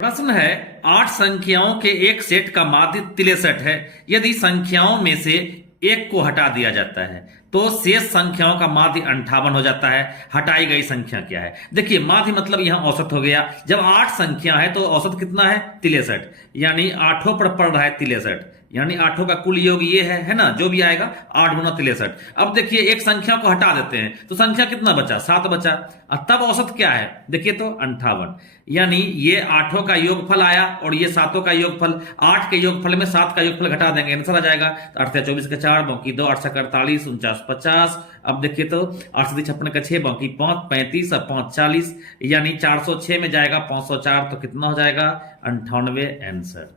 प्रश्न है, 8 संख्याओं के एक सेट का माध्य 63 है। यदि संख्याओं में से एक को हटा दिया जाता है तो शेष संख्याओं का माध्य 58 हो जाता है। हटाई गई संख्या क्या है? देखिए, माध्य मतलब यहां औसत हो गया। जब 8 संख्या है तो औसत कितना है? 63, यानी आठों पर पड़ रहा है 63, यानी आठों का कुल योग ये है ना, जो भी आएगा 8 गुना 63। अब देखिए, एक संख्या को हटा देते हैं तो संख्या कितना बचा? 7 बचा। और तब औसत क्या है? देखिए तो 58, यानी ये आठों का योगफल आया और ये सातों का योगफल। 8 के योगफल में 7 का योगफल घटा देंगे, आंसर आ जाएगा। 8 24 के 4, बाकी 2, 8 48, 49 50। अब देखिए तो 8 56 का 6, बाकी 5 35 और 5 40, यानी 406 में जाएगा 504, तो कितना हो जाएगा? 98 आंसर।